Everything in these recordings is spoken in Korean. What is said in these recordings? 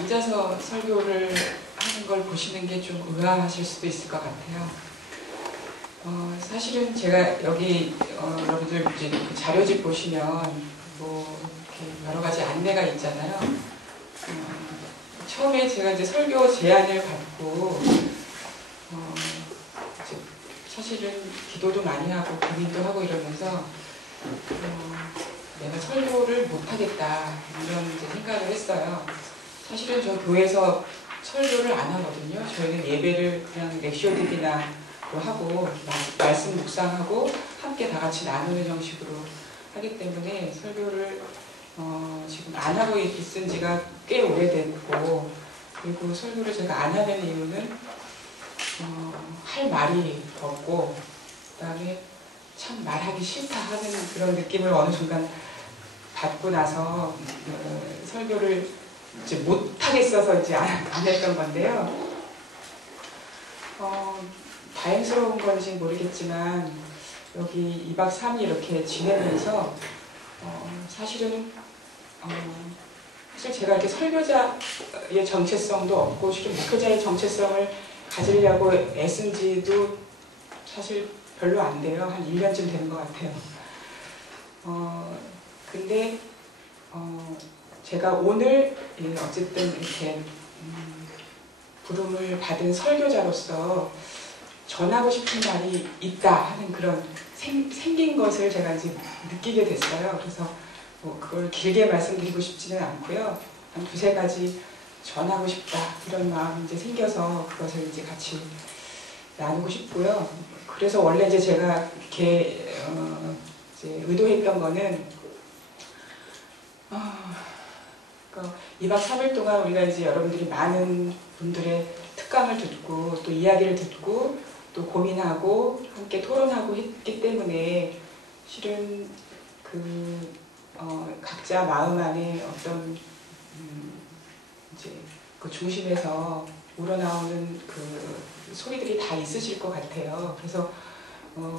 앉아서 설교를 하는 걸 보시는 게 좀 의아하실 수도 있을 것 같아요. 사실은 제가 여기 여러분들 이제 그 자료집 보시면 뭐 이렇게 여러 가지 안내가 있잖아요. 처음에 제가 이제 설교 제안을 받고 이제 사실은 기도도 많이 하고 고민도 하고 이러면서 내가 설교를 못하겠다 이런 이제 생각을 했어요. 사실은 저 교회에서 설교를 안 하거든요. 저희는 예배를 그냥 렉쇼디비나 하고 말씀 묵상하고 함께 다 같이 나누는 형식으로 하기 때문에 설교를 지금 안 하고 있은 지가 꽤 오래됐고, 그리고 설교를 제가 안 하는 이유는 할 말이 없고, 그 다음에 참 말하기 싫다 하는 그런 느낌을 어느 순간 받고 나서 설교를 이제 못하겠어서 이제 안 했던 건데요. 다행스러운 건지 모르겠지만 여기 2박 3일 이렇게 지내면서 사실은 사실 제가 이렇게 설교자의 정체성도 없고 실은 목회자의 정체성을 가지려고 애쓴 지도 사실 별로 안 돼요. 한 1년쯤 되는 것 같아요. 근데 제가 오늘 어쨌든 이렇게 부름을 받은 설교자로서 전하고 싶은 말이 있다 하는 그런 생긴 것을 제가 이제 느끼게 됐어요. 그래서 뭐 그걸 길게 말씀드리고 싶지는 않고요. 한 두세 가지 전하고 싶다 이런 마음이 이제 생겨서 그것을 이제 같이 나누고 싶고요. 그래서 원래 이제 제가 이렇게 이제 의도했던 거는 그러니까 2박 3일 동안 우리가 이제 여러분들이 많은 분들의 특강을 듣고 또 이야기를 듣고 또 고민하고 함께 토론하고 했기 때문에 실은 각자 마음 안에 어떤 이제 그 중심에서 우러나오는 그 소리들이 다 있으실 것 같아요. 그래서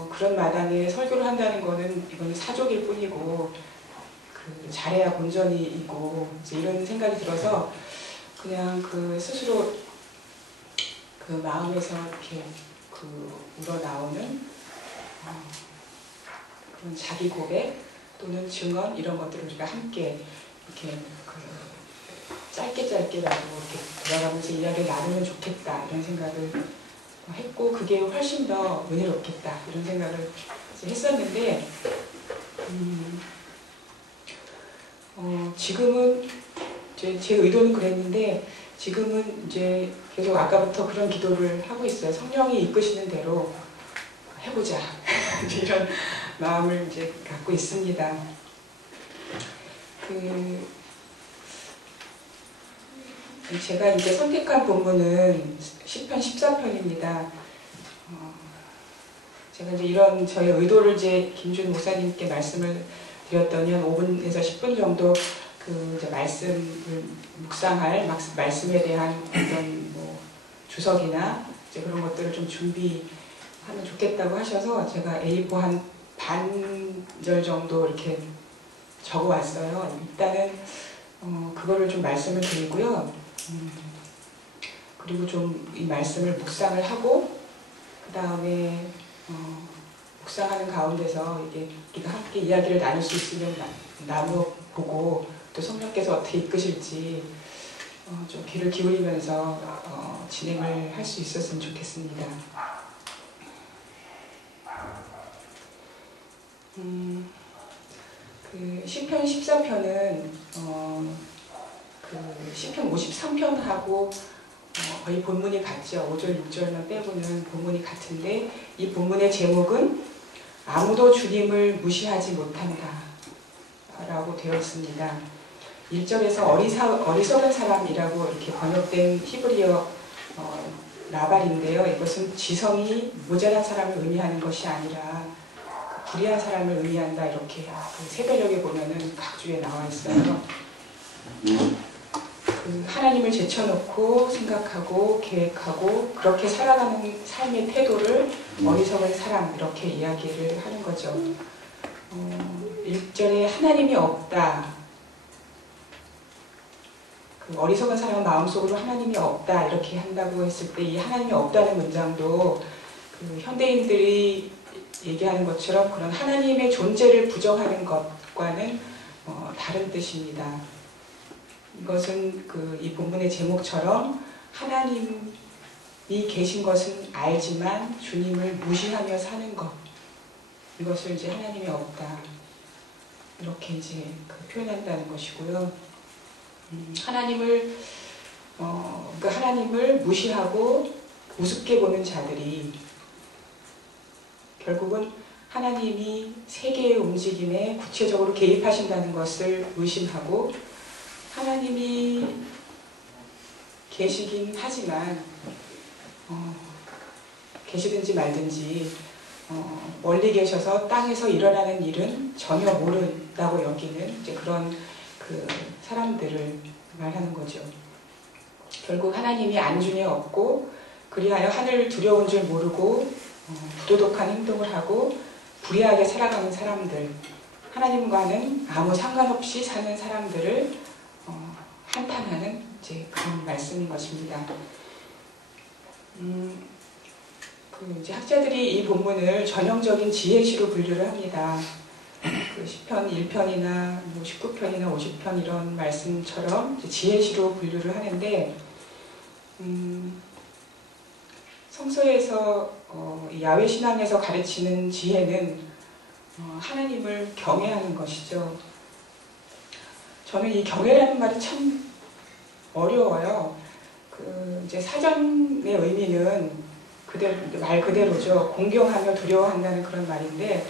그런 마당에 설교를 한다는 거는 이건 사족일 뿐이고 잘해야 본전이고 이제 이런 생각이 들어서 그냥 스스로 마음에서 이렇게 우러나오는 그런 자기 고백 또는 증언 이런 것들을 우리가 함께 이렇게 짧게라도 이렇게 돌아가면서 이야기를 나누면 좋겠다 이런 생각을 했고 그게 훨씬 더 은혜롭겠다 이런 생각을 했었는데 지금은 이제 제 의도는 그랬는데 지금은 이제 계속 아까부터 그런 기도를 하고 있어요. 성령이 이끄시는 대로 해보자 이런 마음을 이제 갖고 있습니다. 제가 이제 선택한 본문은 시편 14편입니다. 제가 이제 이런 저의 의도를 이제 김준 목사님께 말씀을 드렸더니 한 5분에서 10분 정도 이제 말씀을 묵상할 말씀에 대한 어떤 뭐 주석이나 이제 그런 것들을 좀 준비하면 좋겠다고 하셔서 제가 A4 한 반절 정도 이렇게 적어 왔어요. 일단은 그거를 좀 말씀을 드리고요. 그리고 좀 이 말씀을 묵상을 하고 그 다음에 묵상하는 가운데서 이게 우리가 함께 이야기를 나눌 수 있으면 나눠보고 또 성령께서 어떻게 이끄실지 좀 귀를 기울이면서 진행을 할 수 있었으면 좋겠습니다. 시편 14편은 시편 53편하고 거의 본문이 같죠. 5절, 6절만 빼고는 본문이 같은데 이 본문의 제목은 아무도 주님을 무시하지 못한다 라고 되어 있습니다. 1절에서 어리석은 사람이라고 이렇게 번역된 히브리어 라발인데요. 이것은 지성이 모자란 사람을 의미하는 것이 아니라 불의한 사람을 의미한다 이렇게 세배력에 보면은 각주에 나와 있어요. 하나님을 제쳐놓고 생각하고 계획하고 그렇게 살아가는 삶의 태도를 어리석은 사람 이렇게 이야기를 하는 거죠. 1절에 하나님이 없다. 그 어리석은 사람은 마음속으로 하나님이 없다 이렇게 한다고 했을 때 이 하나님이 없다는 문장도 그 현대인들이 얘기하는 것처럼 그런 하나님의 존재를 부정하는 것과는 다른 뜻입니다. 이것은 이 본문의 제목처럼 하나님이 계신 것은 알지만 주님을 무시하며 사는 것, 이것을 이제 하나님이 없다 이렇게 이제 표현한다는 것이고요. 하나님을 무시하고 우습게 보는 자들이 결국은 하나님이 세계의 움직임에 구체적으로 개입하신다는 것을 의심하고 하나님이 계시긴 하지만 계시든지 말든지 멀리 계셔서 땅에서 일어나는 일은 전혀 모른다고 여기는 이제 그런 사람들을 말하는 거죠. 결국 하나님이 안중에 없고 그리하여 하늘을 두려운 줄 모르고 부도덕한 행동을 하고 불의하게 살아가는 사람들, 하나님과는 아무 상관없이 사는 사람들을 한탄하는 이제 그런 말씀인 것입니다. 이제 학자들이 이 본문을 전형적인 지혜시로 분류를 합니다. 시편 1편이나 19편이나 50편 이런 말씀처럼 지혜시로 분류를 하는데 성서에서 야훼 신앙에서 가르치는 지혜는 하나님을 경외하는 것이죠. 저는 이 경외라는 말이 참 어려워요. 이제 사전의 의미는 말 그대로죠. 공경하며 두려워한다는 그런 말인데,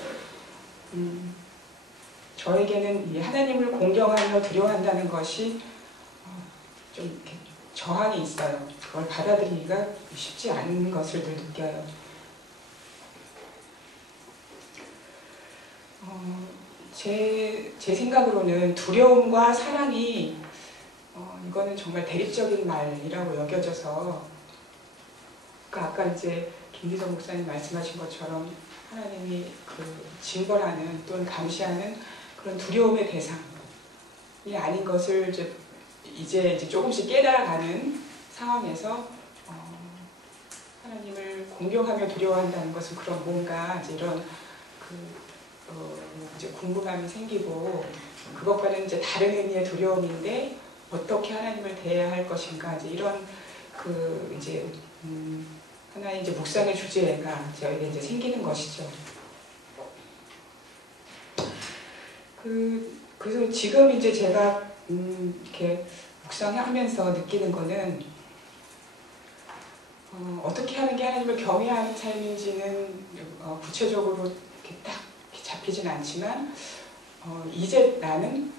저에게는 이 하나님을 공경하며 두려워한다는 것이 좀 이렇게 저항이 있어요. 그걸 받아들이기가 쉽지 않은 것을 늘 느껴요. 제 생각으로는 두려움과 사랑이 이거는 정말 대립적인 말이라고 여겨져서 아까 이제 김기성 목사님 말씀하신 것처럼 하나님이 징벌하는 또는 감시하는 그런 두려움의 대상이 아닌 것을 이제 조금씩 깨달아가는 상황에서 하나님을 공경하며 두려워한다는 것은 그런 뭔가 이제 이런 이제 궁금함이 생기고 그것과는 이제 다른 의미의 두려움인데 어떻게 하나님을 대해야 할 것인가 이제 이런 이제 하나의 이제 묵상의 주제가 저에게 이제 생기는 것이죠. 그래서 지금 이제 제가 이렇게 묵상하면서 느끼는 거는 어떻게 하는 게 하나님을 경외하는 삶인지는 구체적으로 이렇게 딱 잡히진 않지만 이제는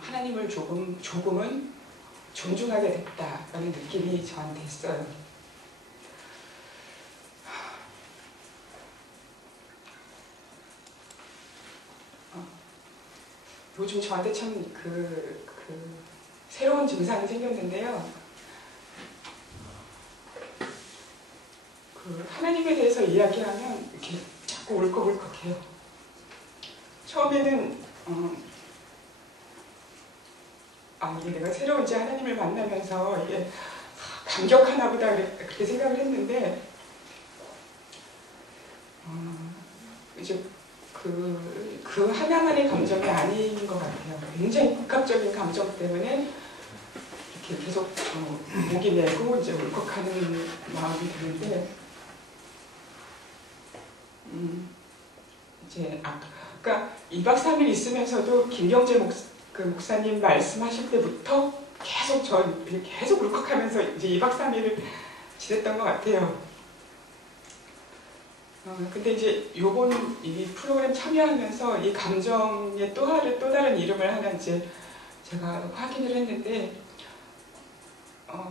하나님을 조금은 존중하게 됐다라는 느낌이 저한테 있어요. 요즘 저한테 참 새로운 증상이 생겼는데요. 하나님에 대해서 이야기하면 이렇게 자꾸 울컥울컥해요. 처음에는 이게 내가 새로 이제 하나님을 만나면서 이게 감격하나 보다 그렇게 생각을 했는데 이제 그 하나만의 감정이 아닌 것 같아요. 굉장히 복합적인 감정 때문에 이렇게 계속 목이 메고 이제 울컥하는 마음이 드는데 이제 아까 2박 3일 있으면서도 김경재 목사님 말씀하실 때부터 계속 울컥하면서 이제 2박 3일을 지냈던 것 같아요. 근데 이제 요번 이 프로그램 참여하면서 이 감정의 또 다른 이름을 하나 이제 제가 확인을 했는데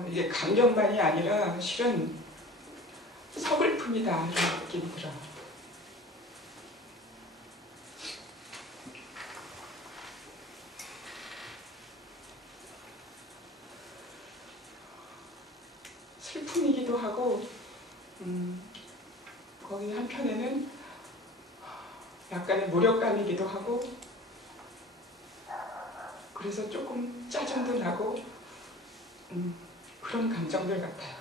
이게 감격만이 아니라 실은 서글픔이다 이런 느낌이 들어요. 슬픔이기도 하고 거기 한편에는 약간의 무력감이기도 하고 그래서 조금 짜증도 나고 그런 감정들 같아요.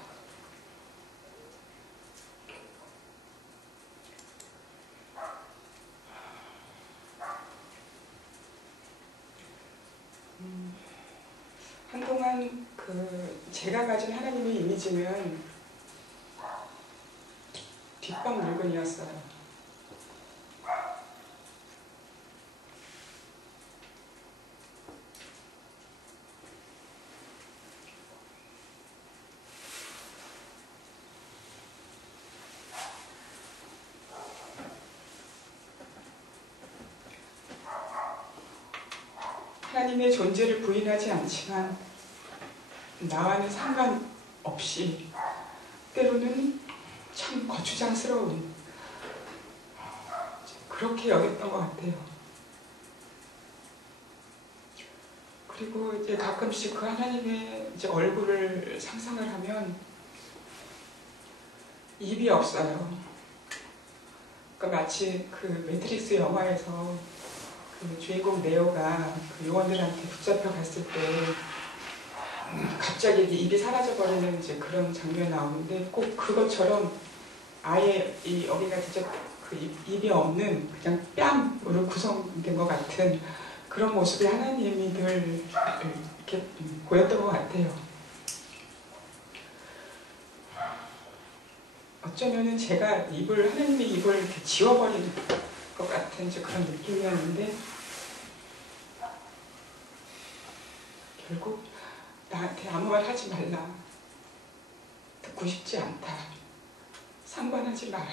한동안 제가 가진 하나님의 이미지는 뒷방 물건이었어요. 하나님의 존재를 부인하지 않지만 나와는 상관없이 때로는 참 거추장스러운 그렇게 여겼던 것 같아요. 그리고 이제 가끔씩 그 하나님의 이제 얼굴을 상상을 하면 입이 없어요. 그러니까 마치 그 매트릭스 영화에서 그 주인공 네오가 그 요원들한테 붙잡혀 갔을 때 갑자기 입이 사라져버리는 이제 그런 장면이 나오는데 꼭 그것처럼 아예 이 여기가 진짜 그 입이 없는 그냥 뺨으로 구성된 것 같은 그런 모습의 하나님이 늘 이렇게 보였던 것 같아요. 어쩌면은 제가 하나님의 입을 이렇게 지워버리는 것 같은 이제 그런 느낌이었는데 결국 나한테 아무 말 하지 말라. 듣고 싶지 않다. 상관하지 마라.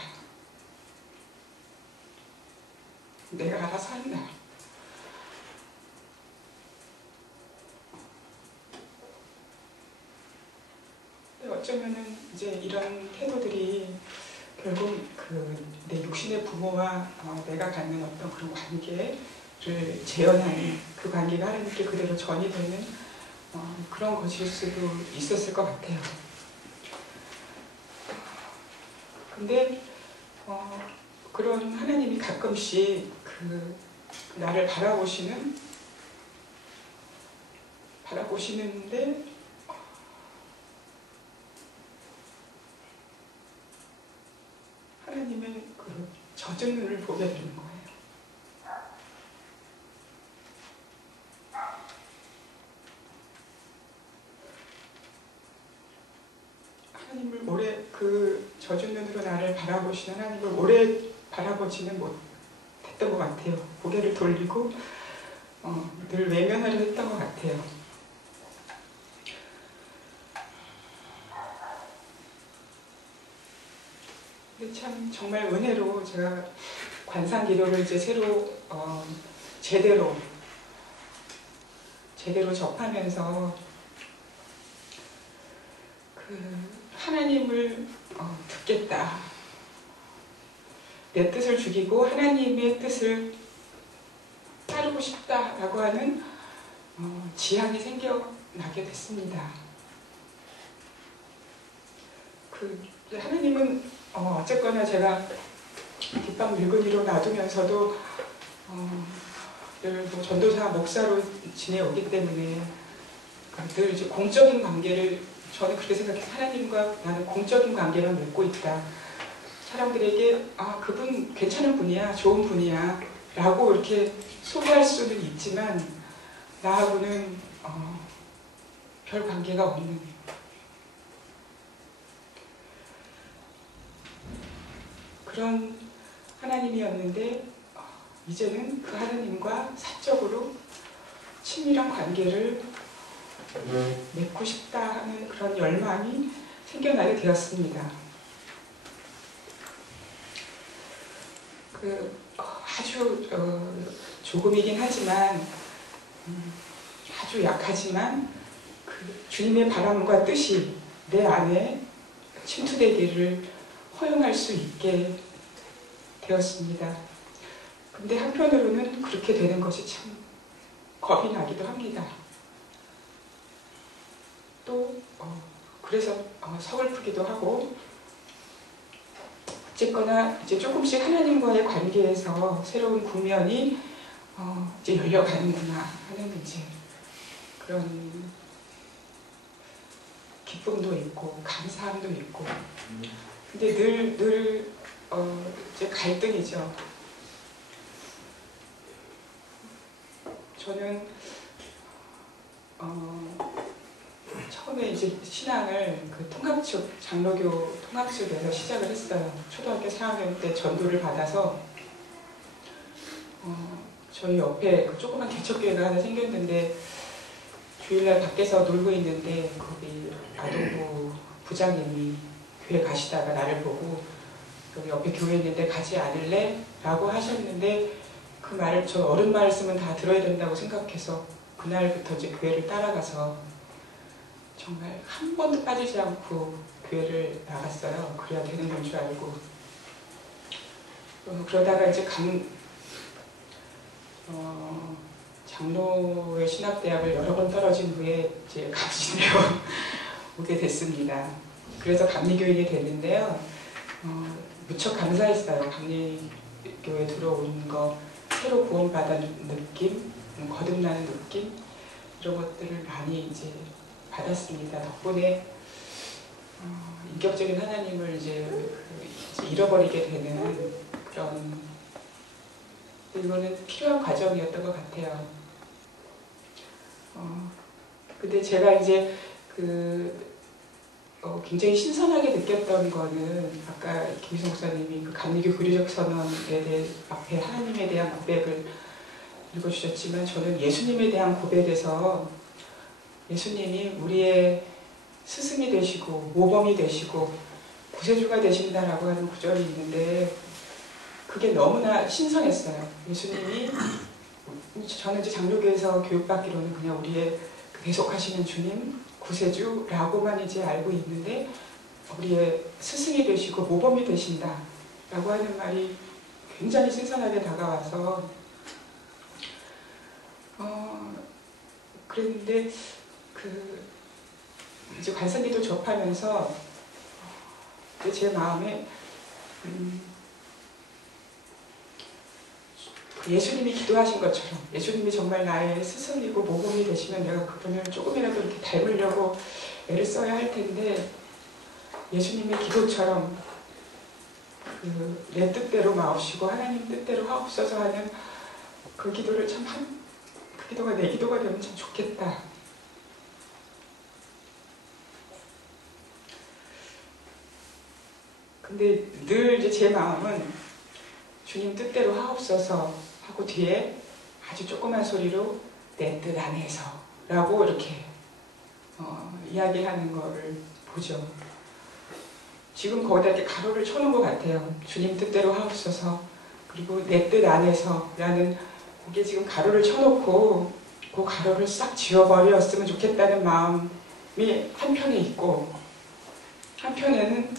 내가 알아서 한다. 어쩌면은 이제 이런 태도들이 결국 내 육신의 부모와 내가 갖는 어떤 그런 관계를 재현하는 그 관계가 하나님께 그대로 전이 되는 그런 것일 수도 있었을 것 같아요. 근데 그런 하나님이 가끔씩 나를 바라보시는데 하나님의 그 젖은 눈을 보게 되는 거예요. 하나님을 오래 젖은 눈으로 나를 바라보시는 하나님을 오래 바라보지는 못했던 것 같아요. 고개를 돌리고 늘 외면하려 했던 것 같아요. 근데 참 정말 은혜로 제가 관상기도를 이제 새로 제대로 접하면서 하나님을 듣겠다. 내 뜻을 죽이고 하나님의 뜻을 따르고 싶다라고 하는 지향이 생겨나게 됐습니다. 하나님은 어쨌거나 제가 뒷방 늙은이로 놔두면서도 늘 전도사 목사로 지내오기 때문에 늘 이제 공적인 관계를 저는 그렇게 생각해요. 하나님과 나는 공적인 관계만 맺고 있다. 사람들에게 그분 괜찮은 분이야, 좋은 분이야 라고 이렇게 소개할 수는 있지만 나하고는 별 관계가 없는 그런 하나님이었는데 이제는 그 하나님과 사적으로 친밀한 관계를 맺고 싶다 하는 그런 열망이 생겨나게 되었습니다. 아주 조금이긴 하지만 아주 약하지만 주님의 바람과 뜻이 내 안에 침투되기를 허용할 수 있게 되었습니다. 근데 한편으로는 그렇게 되는 것이 참 겁이 나기도 합니다. 또 그래서 서글프기도 하고 어쨌거나 이제 조금씩 하나님과의 관계에서 새로운 국면이 이제 열려가는구나 하는 이제 그런 기쁨도 있고 감사함도 있고, 근데 늘 이제 갈등이죠. 저는 처음에 이제 신앙을 그 통합축, 장로교 통합축에서 시작을 했어요. 초등학교 4학년 때 전도를 받아서 저희 옆에 그 조그만 개척교회가 하나 생겼는데, 주일날 밖에서 놀고 있는데 거기 아동부 부장님이 교회 가시다가 나를 보고 여기 옆에 교회 있는데 가지 않을래? 라고 하셨는데, 그 말을 저 어른 말씀은 다 들어야 된다고 생각해서 그날부터 이제 교회를 따라가서 정말 한 번도 빠지지 않고 교회를 나갔어요. 그래야 되는 건 줄 알고. 그러다가 이제 장로의 신학대학을 여러 번 떨어진 후에 이제 감신대로 오게 됐습니다. 그래서 감리교인이 됐는데요. 무척 감사했어요. 감리교에 들어오는 거, 새로 구원받은 느낌, 거듭나는 느낌, 이런 것들을 많이 이제 받았습니다. 덕분에 인격적인 하나님을 이제 잃어버리게 되는 그런, 이거는 필요한 과정이었던 것 같아요. 근데 제가 이제 굉장히 신선하게 느꼈던 거는, 아까 김희성 목사님이 그 감리교 교리적 선언에 대해 앞에 하나님에 대한 고백을 읽어주셨지만, 저는 예수님에 대한 고백에서 예수님이 우리의 스승이 되시고 모범이 되시고 구세주가 되신다라고 하는 구절이 있는데, 그게 너무나 신선했어요. 예수님이, 저는 이제 장로교에서 교육받기로는 그냥 우리의 배속하시는 주님, 구세주라고만 이제 알고 있는데, 우리의 스승이 되시고 모범이 되신다라고 하는 말이 굉장히 신선하게 다가와서, 그랬는데 이제 관상기도 접하면서 제 마음에 예수님이 기도하신 것처럼, 예수님이 정말 나의 스승이고 모범이 되시면 내가 그분을 조금이라도 이렇게 닮으려고 애를 써야 할 텐데, 예수님의 기도처럼 내 뜻대로 마옵시고 하나님 뜻대로 하옵소서 하는 그 기도를 그 기도가 내 기도가 되면 참 좋겠다. 근데 늘 이제 제 마음은 주님 뜻대로 하옵소서 하고 뒤에 아주 조그만 소리로 내 뜻 안에서 라고 이렇게 이야기하는 거를 보죠. 지금 거기다 이렇게 가로를 쳐놓은 것 같아요. 주님 뜻대로 하옵소서, 그리고 내 뜻 안에서 라는, 그게 지금 가로를 쳐놓고 그 가로를 싹 지워버렸으면 좋겠다는 마음이 한편에 있고, 한편에는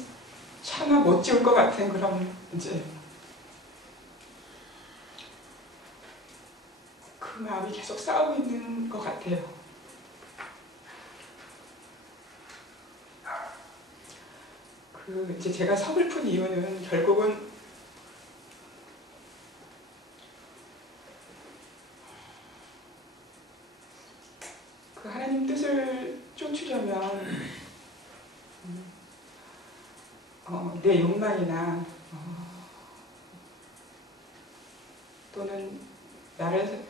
차마 못 지울 것 같은 그런 이제 그 마음이 계속 싸우고 있는 것 같아요. 이제 제가 서글픈 이유는 결국은 그 하나님 뜻을 쫓으려면 내 욕망이나 또는 나를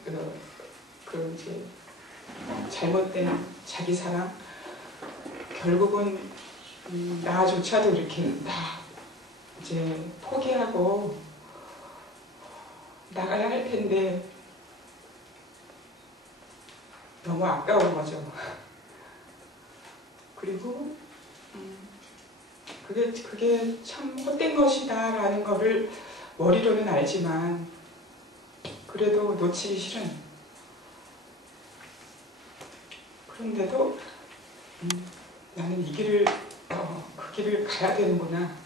이제 잘못된 자기 사랑, 결국은 나조차도 이렇게 다 이제 포기하고 나가야 할 텐데 너무 아까운 거죠. 그리고 그게 참 헛된 것이다라는 거를 머리로는 알지만 그래도 놓치기 싫은, 그런데도 나는 이 길을 그 길을 가야 되는구나.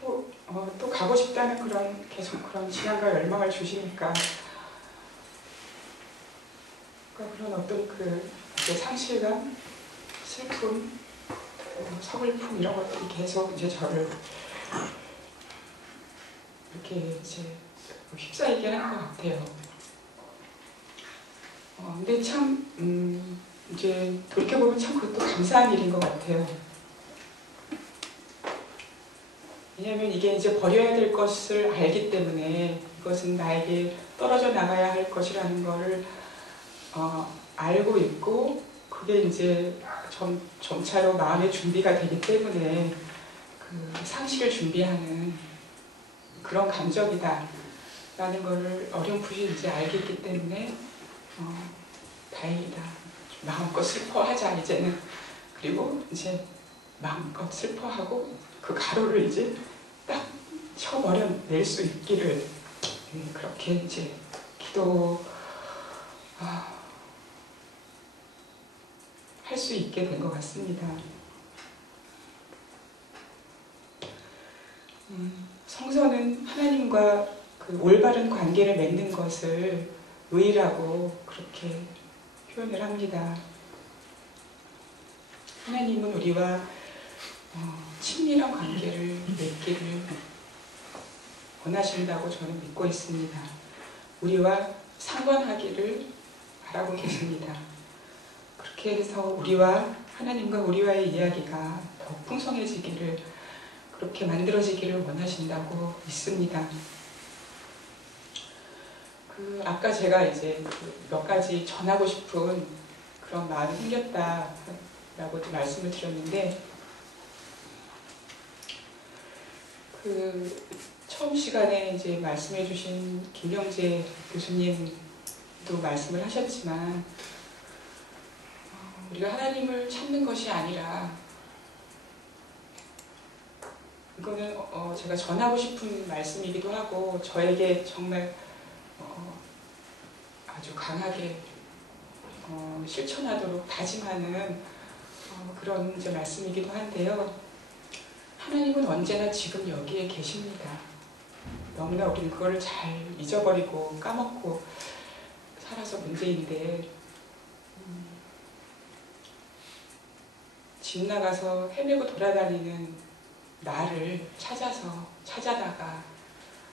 또 가고 싶다는 계속 그런 지향과 열망을 주시니까, 그런 어떤 상실감, 슬픔, 서글픔 이런 것들이 계속 이제 저를 이렇게 이제 휩싸이게 하는 것 같아요. 근데 참 이제 돌이켜보면 참 그것도 감사한 일인 것 같아요. 왜냐하면 이게 이제 버려야 될 것을 알기 때문에 이것은 나에게 떨어져 나가야 할 것이라는 것을 알고 있고 그게 이제 점차로 마음의 준비가 되기 때문에 그 상식을 준비하는 그런 감정이다 라는 것을 어렴풋이 이제 알겠기 때문에 다행이다. 마음껏 슬퍼하자 이제는. 그리고 이제 마음껏 슬퍼하고 그 가루를 이제 딱 쳐버려낼 수 있기를 그렇게 이제 할 수 있게 된 것 같습니다. 성서는 하나님과 그 올바른 관계를 맺는 것을 의라고 그렇게 표현을 합니다. 하나님은 우리와 친밀한 관계를 맺기를 원하신다고 저는 믿고 있습니다. 우리와 상관하기를 바라고 계십니다. 그렇게 해서 우리와 하나님과 우리와의 이야기가 더 풍성해지기를 그렇게 만들어지기를 원하신다고 믿습니다. 아까 제가 이제 몇 가지 전하고 싶은 그런 마음이 생겼다라고 말씀을 드렸는데 처음 시간에 이제 말씀해주신 김영재 교수님도 말씀을 하셨지만 우리가 하나님을 찾는 것이 아니라 이거는 제가 전하고 싶은 말씀이기도 하고 저에게 정말 아주 강하게 실천하도록 다짐하는 그런 이제 말씀이기도 한데요. 하나님은 언제나 지금 여기에 계십니다. 너무나 우리는 그거를 잘 잊어버리고 까먹고 살아서 문제인데 집 나가서 헤매고 돌아다니는 나를 찾아다가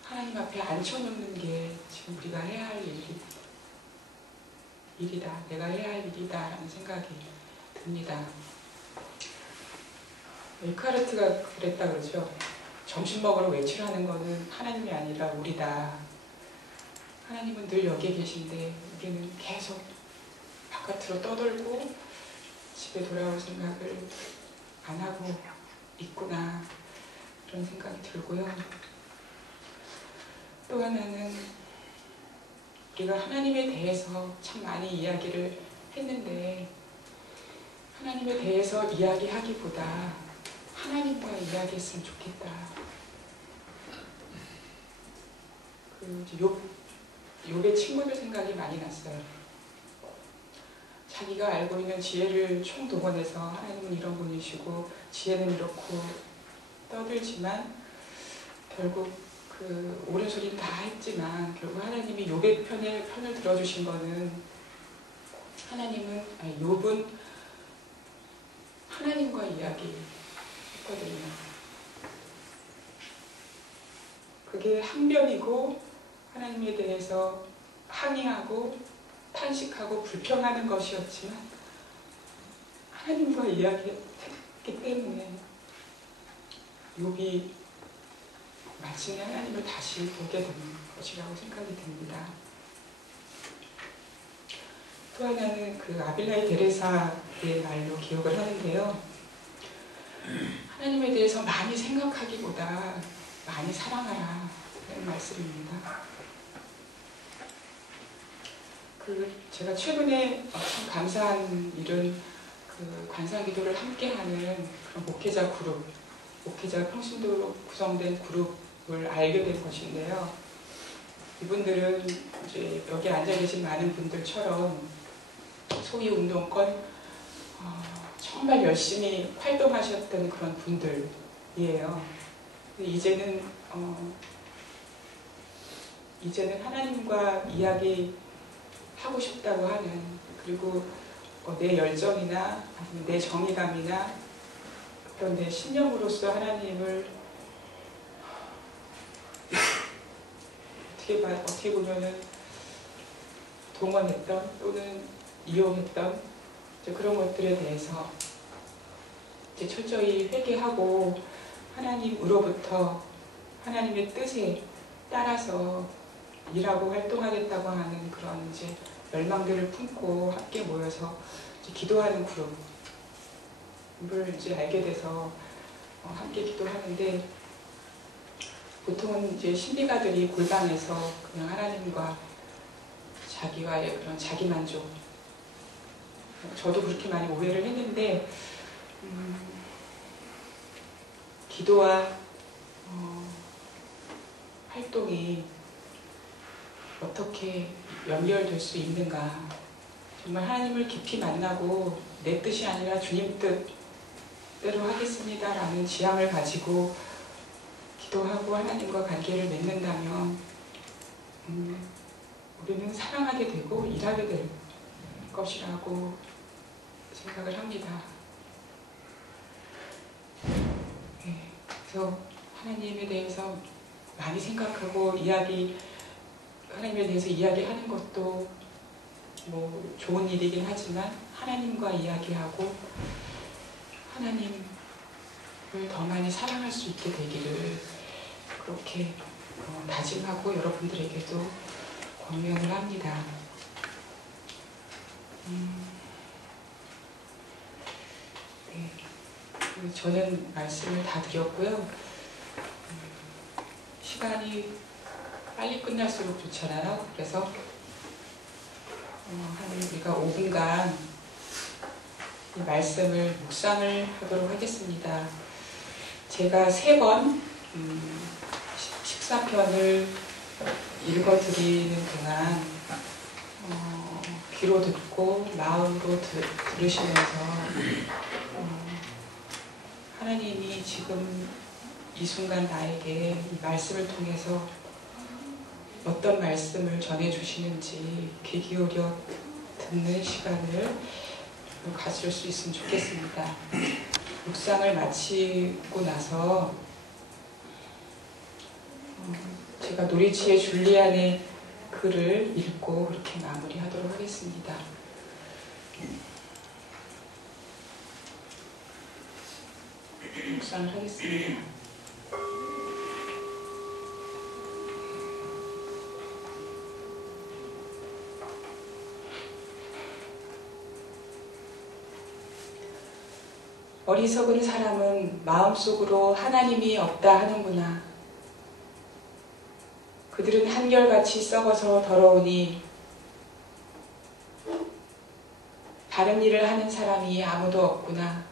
하나님 앞에 앉혀놓는 게 지금 우리가 해야 할 일이다. 내가 해야 할 일이다 라는 생각이 듭니다. 에카르트가 그랬다 그러죠. 점심 먹으러 외출하는 거는 하나님이 아니라 우리다. 하나님은 늘 여기에 계신데 우리는 계속 바깥으로 떠돌고 집에 돌아올 생각을 안 하고 있구나 그런 생각이 들고요. 또 하나는 우리가 하나님에 대해서 참 많이 이야기를 했는데 하나님에 대해서 이야기하기보다 하나님과 이야기했으면 좋겠다. 욥의 친구들 생각이 많이 났어요. 자기가 알고 있는 지혜를 총동원해서 하나님은 이런 분이시고 지혜는 이렇고 떠들지만 결국 옳은 소리는 다 했지만 결국 하나님이 욥의 편을 들어주신 거는 욥은 하나님과 이야기했거든요. 그게 항변이고 하나님에 대해서 항의하고 탄식하고 불평하는 것이었지만 하나님과 이야기했기 때문에 욥이 마침내 하나님을 다시 보게 된 것이라고 생각이 듭니다. 또 하나는 아빌라이 데레사의 말로 기억을 하는데요. 하나님에 대해서 많이 생각하기보다 많이 사랑하라 라는 말씀입니다. 제가 최근에 참 감사한 일은 관상기도를 함께하는 그런 목회자 평신도로 구성된 그룹을 알게 된 것인데요. 이분들은 이제 여기 앉아 계신 많은 분들처럼 소위 운동권 정말 열심히 활동하셨던 그런 분들이에요. 이제는 하나님과 이야기하고 싶다고 하는 그리고 내 열정이나 아니면 내 정의감이나 그런 내 신념으로서 하나님을 어떻게 보면은 동원했던 또는 이용했던 그런 것들에 대해서 이제 철저히 회개하고 하나님으로부터 하나님의 뜻에 따라서 일하고 활동하겠다고 하는 그런 이제 열망들을 품고 함께 모여서 이제 기도하는 그룹을 이제 알게 돼서 함께 기도하는데, 보통은 이제 신비가들이 골방에서 그냥 하나님과 자기와의 그런 자기만족, 저도 그렇게 많이 오해를 했는데, 기도와 활동이 어떻게 연결될 수 있는가, 정말 하나님을 깊이 만나고 내 뜻이 아니라 주님 뜻대로 하겠습니다 라는 지향을 가지고 기도하고 하나님과 관계를 맺는다면 우리는 사랑하게 되고 일하게 될 것이라고 생각을 합니다. 네, 그래서 하나님에 대해서 많이 생각하고 하나님에 대해서 이야기하는 것도 뭐 좋은 일이긴 하지만, 하나님과 이야기하고 하나님을 더 많이 사랑할 수 있게 되기를 그렇게 다짐하고 여러분들에게도 권면을 합니다. 네. 저는 말씀을 다 드렸고요. 시간이 빨리 끝날수록 좋잖아요. 그래서 우리가 5분간 이 말씀을 묵상을 하도록 하겠습니다. 제가 3번 14편을 읽어드리는 동안 귀로 듣고 마음으로 들으시면서 하나님이 지금 이 순간 나에게 이 말씀을 통해서 어떤 말씀을 전해주시는지 귀 기울여 듣는 시간을 가질 수 있으면 좋겠습니다. 묵상을 마치고 나서 제가 노리치의 줄리안의 글을 읽고 그렇게 마무리하도록 하겠습니다. 묵상을 하겠습니다. 어리석은 사람은 마음속으로 하나님이 없다 하는구나. 그들은 한결같이 썩어서 더러우니 바른 일을 하는 사람이 아무도 없구나.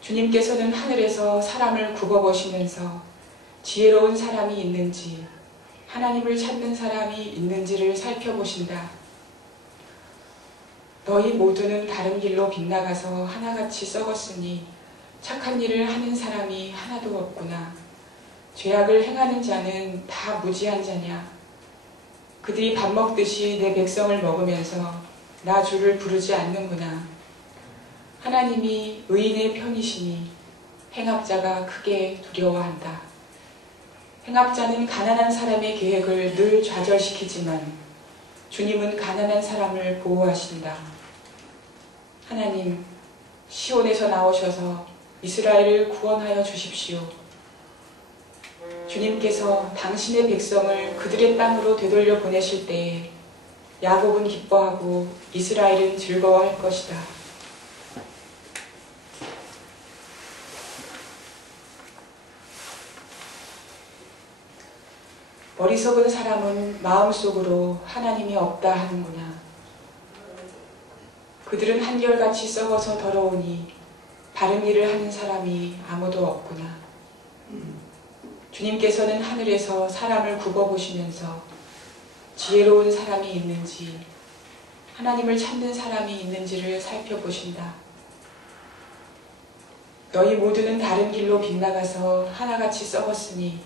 주님께서는 하늘에서 사람을 굽어보시면서 지혜로운 사람이 있는지, 하나님을 찾는 사람이 있는지를 살펴보신다. 너희 모두는 다른 길로 빗나가서 하나같이 썩었으니 착한 일을 하는 사람이 하나도 없구나. 죄악을 행하는 자는 다 무지한 자냐. 그들이 밥 먹듯이 내 백성을 먹으면서 나 주를 부르지 않는구나. 하나님이 의인의 편이시니 행악자가 크게 두려워한다. 행악자는 가난한 사람의 계획을 늘 좌절시키지만 주님은 가난한 사람을 보호하신다. 하나님, 시온에서 나오셔서 이스라엘을 구원하여 주십시오. 주님께서 당신의 백성을 그들의 땅으로 되돌려 보내실 때에 야곱은 기뻐하고 이스라엘은 즐거워할 것이다. 어리석은 사람은 마음속으로 하나님이 없다 하는구나. 그들은 한결같이 썩어서 더러우니 바른 일을 하는 사람이 아무도 없구나. 주님께서는 하늘에서 사람을 굽어보시면서 지혜로운 사람이 있는지, 하나님을 찾는 사람이 있는지를 살펴보신다. 너희 모두는 다른 길로 빗나가서 하나같이 썩었으니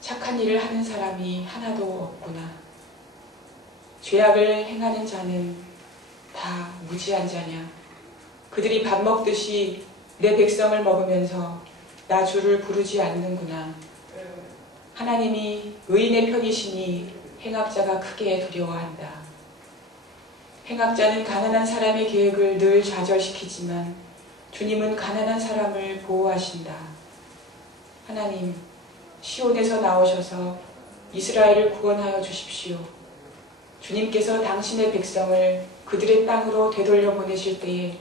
착한 일을 하는 사람이 하나도 없구나. 죄악을 행하는 자는 다 무지한 자냐. 그들이 밥 먹듯이 내 백성을 먹으면서 나 주를 부르지 않는구나. 하나님이 의인의 편이시니 행악자가 크게 두려워한다. 행악자는 가난한 사람의 계획을 늘 좌절시키지만 주님은 가난한 사람을 보호하신다. 하나님, 시온에서 나오셔서 이스라엘을 구원하여 주십시오. 주님께서 당신의 백성을 그들의 땅으로 되돌려 보내실 때에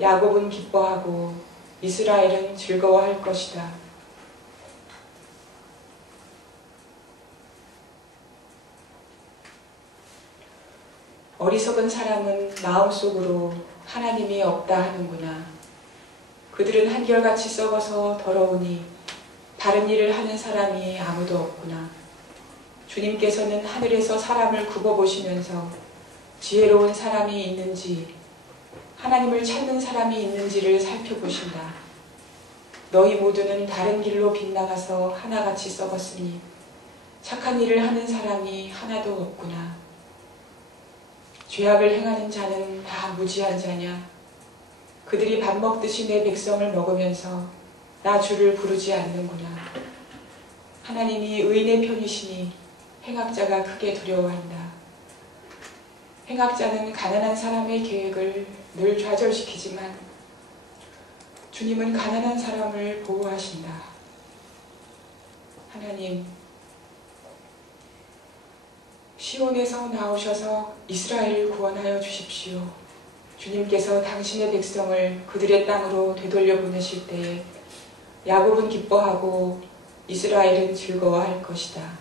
야곱은 기뻐하고 이스라엘은 즐거워할 것이다. 어리석은 사람은 마음속으로 하나님이 없다 하는구나. 그들은 한결같이 썩어서 더러우니 바른 일을 하는 사람이 아무도 없구나. 주님께서는 하늘에서 사람을 굽어보시면서 지혜로운 사람이 있는지 하나님을 찾는 사람이 있는지를 살펴보신다. 너희 모두는 다른 길로 빗나가서 하나같이 썩었으니 착한 일을 하는 사람이 하나도 없구나. 죄악을 행하는 자는 다 무지한 자냐? 그들이 밥 먹듯이 내 백성을 먹으면서 나 주를 부르지 않는구나. 하나님이 의인의 편이시니 행악자가 크게 두려워한다. 행악자는 가난한 사람의 계획을 늘 좌절시키지만 주님은 가난한 사람을 보호하신다. 하나님, 시온에서 나오셔서 이스라엘을 구원하여 주십시오. 주님께서 당신의 백성을 그들의 땅으로 되돌려 보내실 때에 야곱은 기뻐하고 이스라엘은 즐거워할 것이다.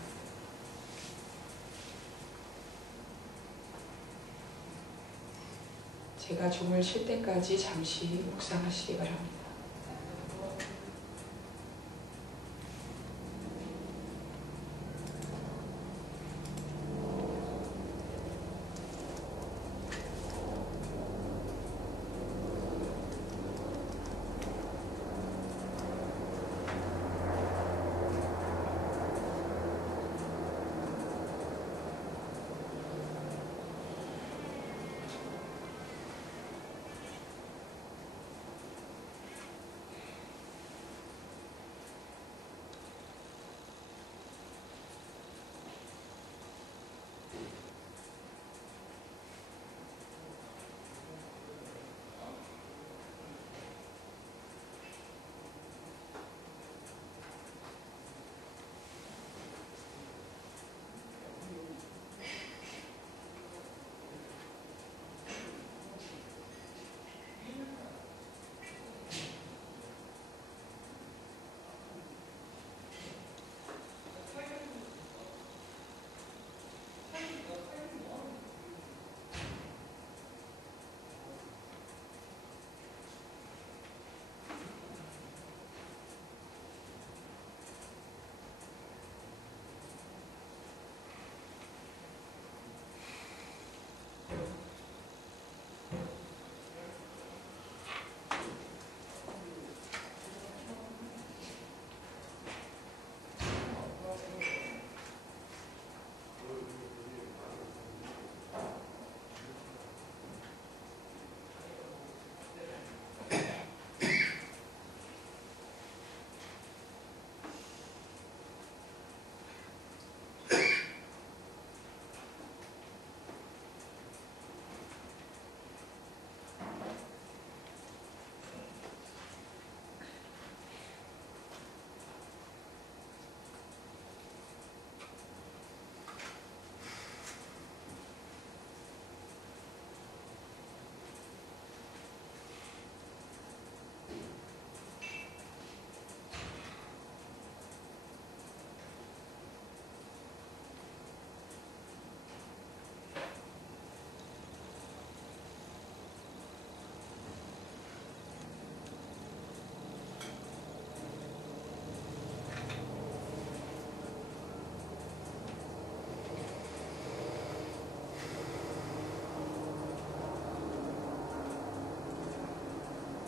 제가 종을 칠 때까지 잠시 묵상하시기 바랍니다.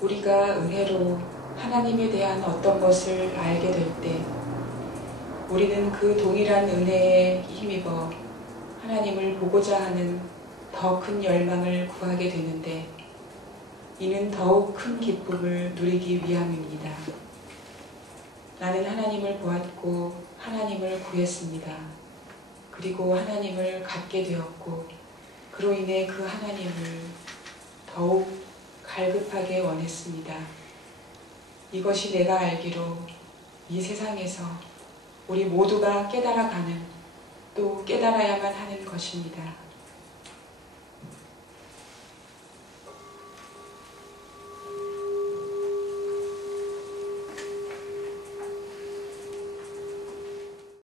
우리가 은혜로 하나님에 대한 어떤 것을 알게 될 때 우리는 그 동일한 은혜에 힘입어 하나님을 보고자 하는 더 큰 열망을 구하게 되는데 이는 더욱 큰 기쁨을 누리기 위함입니다. 나는 하나님을 보았고 하나님을 구했습니다. 그리고 하나님을 갖게 되었고 그로 인해 그 하나님을 더욱 갈급하게 원했습니다. 이것이 내가 알기로 이 세상에서 우리 모두가 깨달아가는, 또 깨달아야만 하는 것입니다.